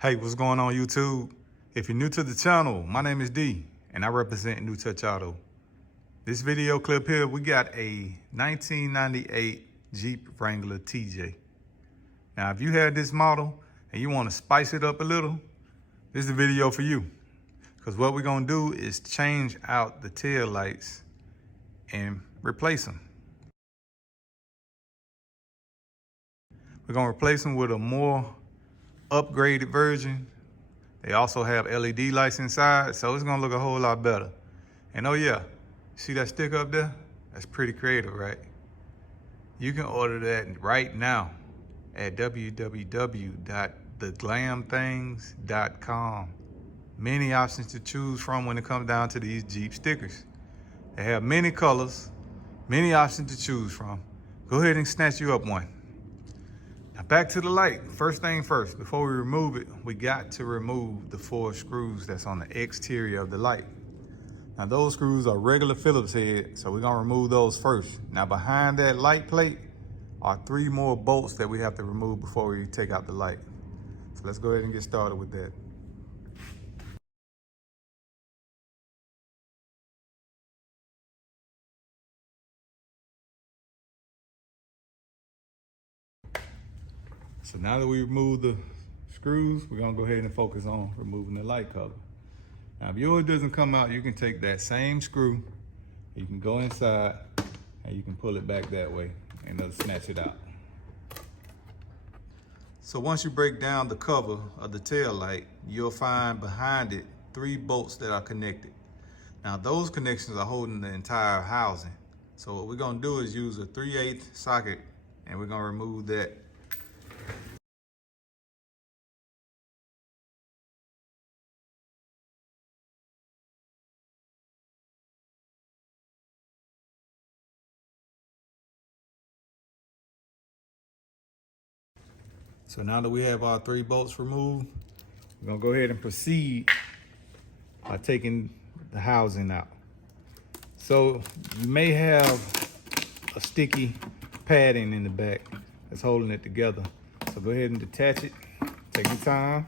Hey, what's going on YouTube? If you're new to the channel, my name is D and I represent New Touch Auto. This video clip here, we got a 1998 Jeep Wrangler TJ. Now, if you had this model and you want to spice it up a little, this is the video for you. Because what we're going to do is change out the tail lights and replace them. We're going to replace them with a more upgraded version. They also have LED lights inside, so it's gonna look a whole lot better. And oh yeah, see that sticker up there? That's pretty creative, right? You can order that right now at www.theglamthings.com. Many options to choose from when it comes down to these Jeep stickers. They have many colors, many options to choose from. Go ahead and snatch you up one. Now back to the light. First thing first, before we remove it, we got to remove the 4 screws that's on the exterior of the light. Now those screws are regular Phillips head, so we're gonna remove those first. Now behind that light plate are 3 more bolts that we have to remove before we take out the light. So let's go ahead and get started with that. So now that we removed the screws, we're gonna go ahead and focus on removing the light cover. Now, if yours doesn't come out, you can take that same screw, you can go inside, and you can pull it back that way, and it'll snatch it out. So once you break down the cover of the tail light, you'll find behind it 3 bolts that are connected. Now, those connections are holding the entire housing. So what we're gonna do is use a 3/8 socket, and we're gonna remove that. So now that we have our 3 bolts removed, we're gonna go ahead and proceed by taking the housing out. So you may have a sticky padding in the back that's holding it together. So go ahead and detach it, take your time,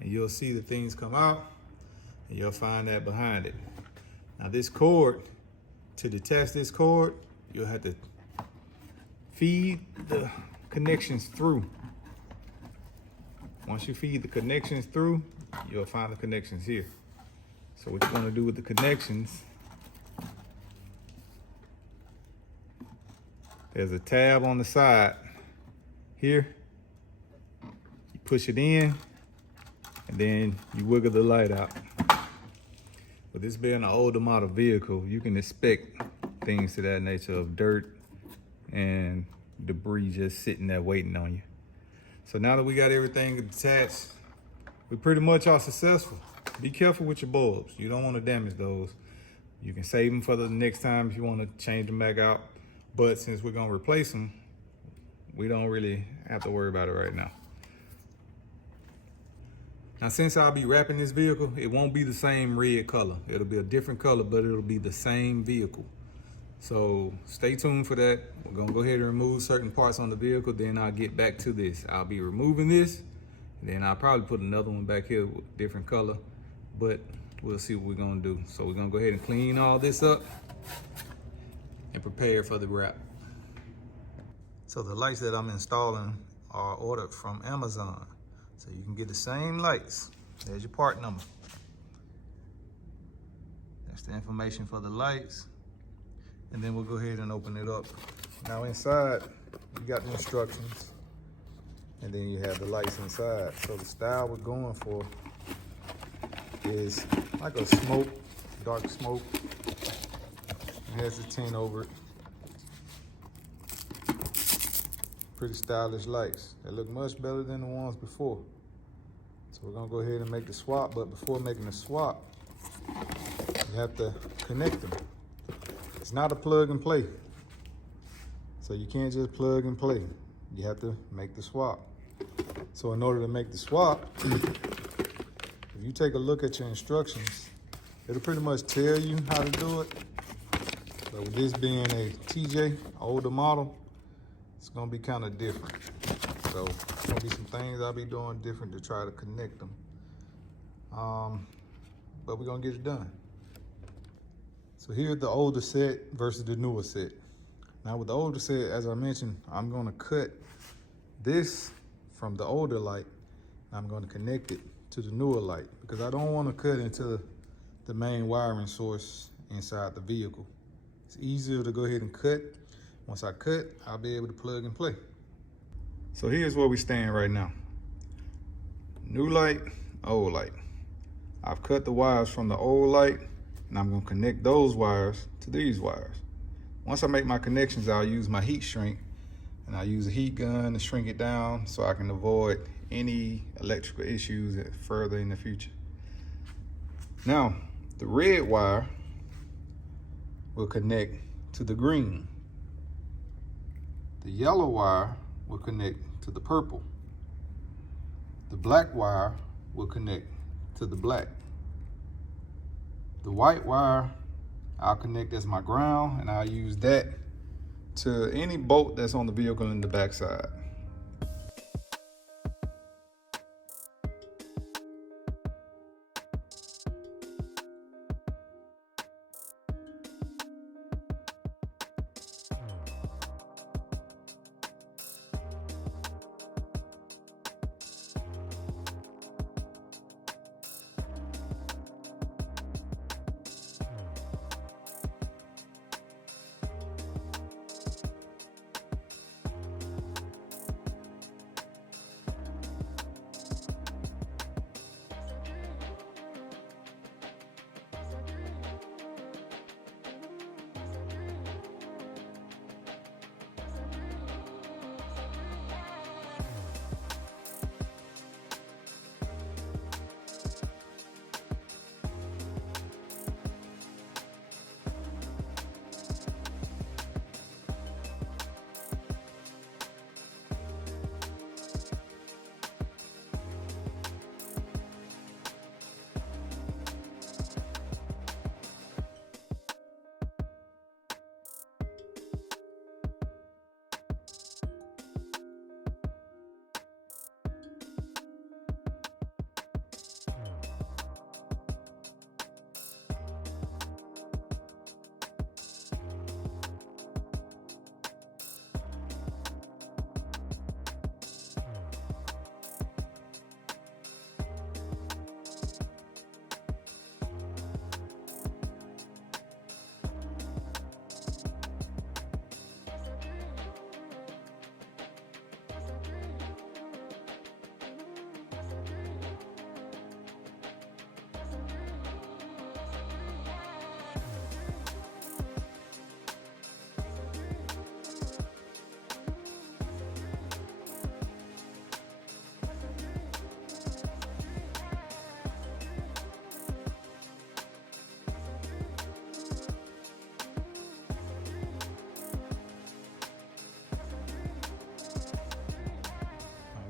and you'll see the things come out, and you'll find that behind it. Now this cord, to detach this cord, you'll have to feed the connections through. Once you feed the connections through, you'll find the connections here. So what you're gonna do with the connections, there's a tab on the side here. You push it in, and then you wiggle the light out. With this being an older model vehicle, you can expect things to that nature of dirt and debris just sitting there waiting on you. So now that we got everything detached, we pretty much are successful. Be careful with your bulbs. You don't want to damage those. You can save them for the next time if you want to change them back out. But since we're going to replace them, we don't really have to worry about it right now. Now, since I'll be wrapping this vehicle, it won't be the same red color. It'll be a different color, but it'll be the same vehicle. So stay tuned for that. We're gonna go ahead and remove certain parts on the vehicle, then I'll get back to this. I'll be removing this, and then I'll probably put another one back here with a different color, but we'll see what we're gonna do. So we're gonna go ahead and clean all this up and prepare for the wrap. So the lights that I'm installing are ordered from Amazon. So you can get the same lights. There's your part number. That's the information for the lights. And then we'll go ahead and open it up. Now inside, you got the instructions, and then you have the lights inside. So the style we're going for is like a smoke, dark smoke. It has a tint over it. Pretty stylish lights. They look much better than the ones before. So we're gonna go ahead and make the swap, but before making the swap, you have to connect them. It's not a plug and play. So you can't just plug and play. You have to make the swap. So in order to make the swap, if you take a look at your instructions, it'll pretty much tell you how to do it. But with this being a TJ, older model, it's gonna be kind of different. So there'll be some things I'll be doing different to try to connect them. But we're gonna get it done. So here's the older set versus the newer set. Now with the older set, as I mentioned, I'm gonna cut this from the older light. I'm gonna connect it to the newer light because I don't wanna cut into the main wiring source inside the vehicle. It's easier to go ahead and cut. Once I cut, I'll be able to plug and play. So here's where we stand right now. New light, old light. I've cut the wires from the old light and I'm gonna connect those wires to these wires. Once I make my connections, I'll use my heat shrink and I'll use a heat gun to shrink it down so I can avoid any electrical issues further in the future. Now, the red wire will connect to the green. The yellow wire will connect to the purple. The black wire will connect to the black. The white wire I'll connect as my ground, and I'll use that to any bolt that's on the vehicle in the backside.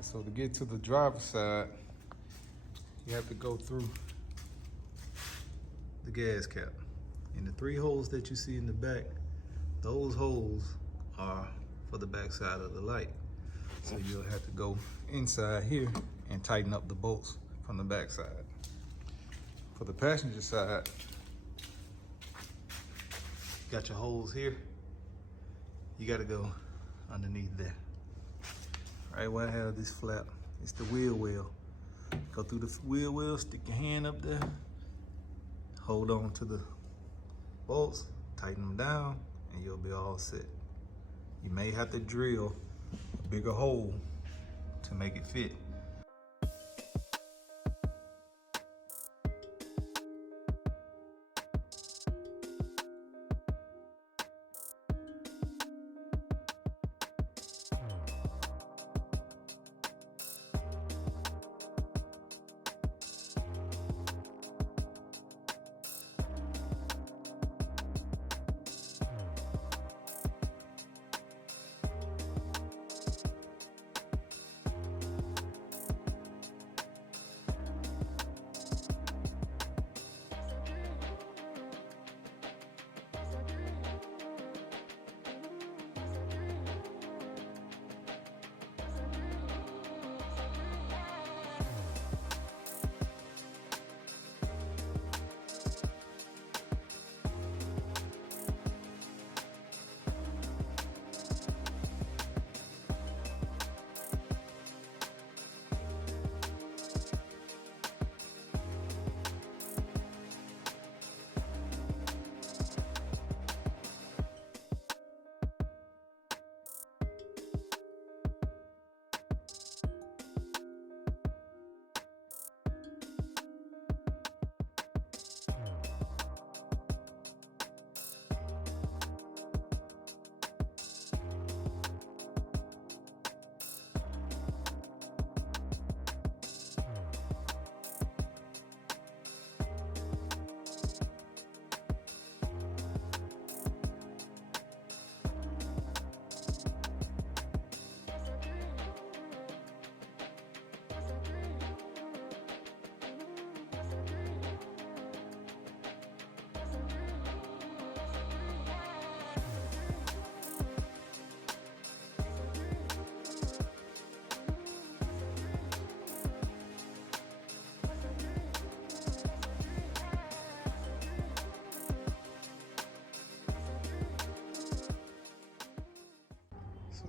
So to get to the driver's side, you have to go through the gas cap. And the 3 holes that you see in the back, those holes are for the back side of the light. So you'll have to go inside here and tighten up the bolts from the back side. For the passenger side, got your holes here. You gotta go underneath there. Right where I have this flap, it's the wheel well. Go through the wheel well, stick your hand up there, hold on to the bolts, tighten them down, and you'll be all set. You may have to drill a bigger hole to make it fit.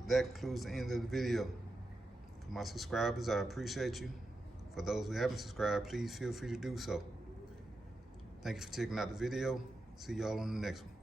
that concludes the end of the video. For my subscribers, I appreciate you. For those who haven't subscribed, please feel free to do so. Thank you for checking out the video. See y'all on the next one.